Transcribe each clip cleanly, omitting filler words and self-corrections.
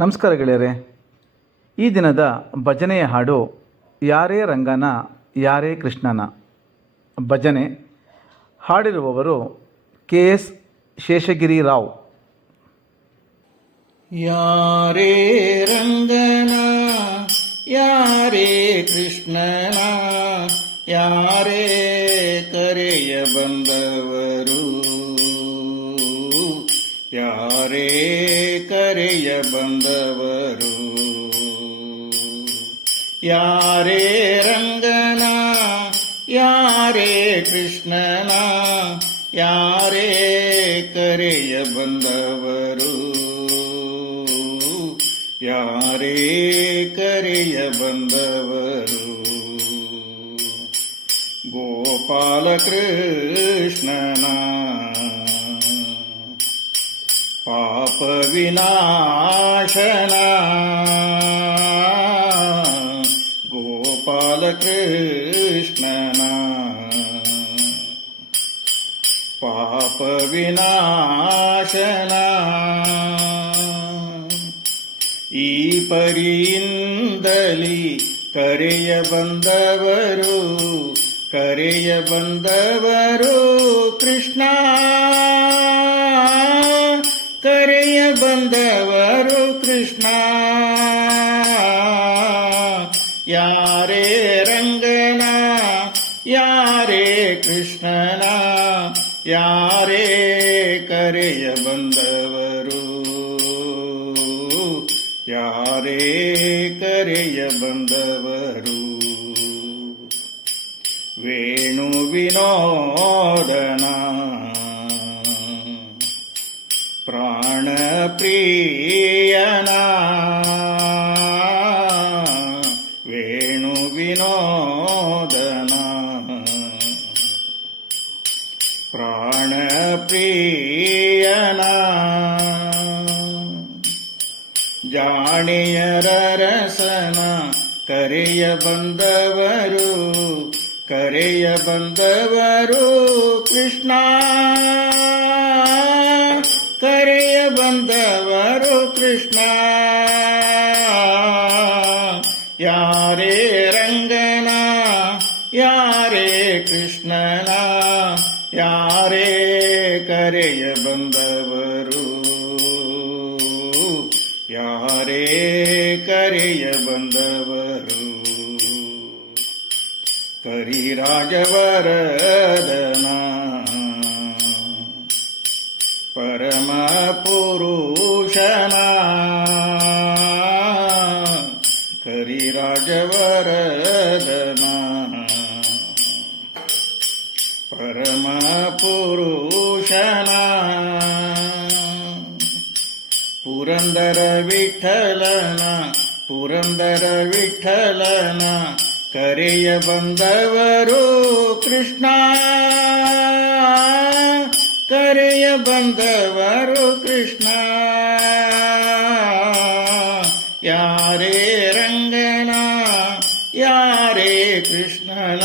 ನಮಸ್ಕಾರ ಗೆಳೆಯರೆ. ಈ ದಿನದ ಭಜನೆಯ ಹಾಡು ಯಾರೇ ರಂಗನ ಯಾರೇ ಕೃಷ್ಣನ. ಭಜನೆ ಹಾಡಿರುವವರು KS ಶೇಷಗಿರಿ ರಾವ್. ಯಾರೇ ರಂಗನ ಯಾರೇ ಕೃಷ್ಣನ ಯಾರೇ ಕರೆಯ ಬಂದವರು, ಯಾರೇ ಕರೆಯ ಬಂದವರು, ಯಾರೇ ರಂಗನ ಯಾರೇ ಕೃಷ್ಣನ ಯಾರೇ ಕರೆಯ ಬಂದವರು, ಯಾರೇ ಕರೆಯ ಬಂದವರು. ಗೋಪಾಲ ಕೃಷ್ಣನ ಪಾಪ ವಿನಾಶನ, ಗೋಪಾಲ ಕೃಷ್ಣನ ಪಾಪ ವಿನಾಶನ. ಈ ಪರಿಯಿಂದಲಿ ಕರೆಯ ಬಂದವರು, ಕರೆಯ ಬಂದವರು ಕೃಷ್ಣ, ಕರೆಯ ಬಂದವರು ಕೃಷ್ಣ. ಯಾರೇ ರಂಗನ ಯಾರೇ ಕೃಷ್ಣನ ಯಾರೇ ಕರೆಯ ಬಂದವರು, ಯಾರೇ ಕರೆಯ ಬಂದವರು. ವೇಣು ವಿನೋದನ ಪ್ರಾಣ ಪ್ರಿಯನ, ವೇಣು ವಿನೋದನ ಪ್ರಾಣ ಪ್ರಿಯನ. ಜಾಣಿಯರ ರಸನ ಕರೆಯ ಬಂದವರು, ಕರೆಯ ಬಂದವರು ಕೃಷ್ಣ, ಕರೆಯ ಬಂದವರು ಕೃಷ್ಣ. ಯಾರೇ ರಂಗನ ಯಾರೇ ಕೃಷ್ಣನ ಯಾರೇ ಕರೆಯ ಬಂದವರು, ಯಾರೇ ಕರೆಯ ಬಂದವರು. ಕರಿರಾಜವರದನ ಪರಮ ಪುರುಷನ, ಕರಿರಾಜವರದನ ಪರಮ ಪುರುಷನ. ಪುರಂದರ ವಿಠಲನ ಪುರಂದರ ವಿಠಲನ ಕರೆಯ ಬಂದವರು ಕೃಷ್ಣ, ಕರೆಯ ಬಂದವರು ಕೃಷ್ಣ. ಯಾರೇ ರಂಗನ ಯಾರೇ ಕೃಷ್ಣನ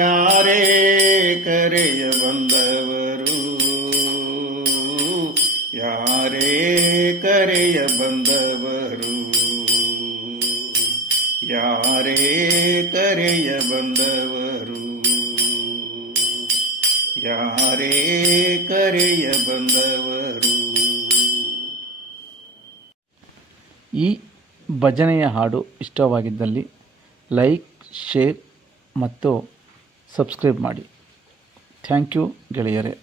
ಯಾರೇ ಕರೆಯ ಬಂದವರು, ಯಾರೇ ಕರೆಯ ಬಂದವರು, ಯಾರೇ ಕರೆಯ ಬಂದವರು, ಯಾರೇ ಕರೆಯ ಬಂದವರು. ಈ ಭಜನೆಯ ಹಾಡು ಇಷ್ಟವಾಗಿದ್ದಲ್ಲಿ ಲೈಕ್, ಶೇರ್ ಮತ್ತು ಸಬ್ಸ್ಕ್ರೈಬ್ ಮಾಡಿ. ಥ್ಯಾಂಕ್ ಯು ಗೆಳೆಯರೇ.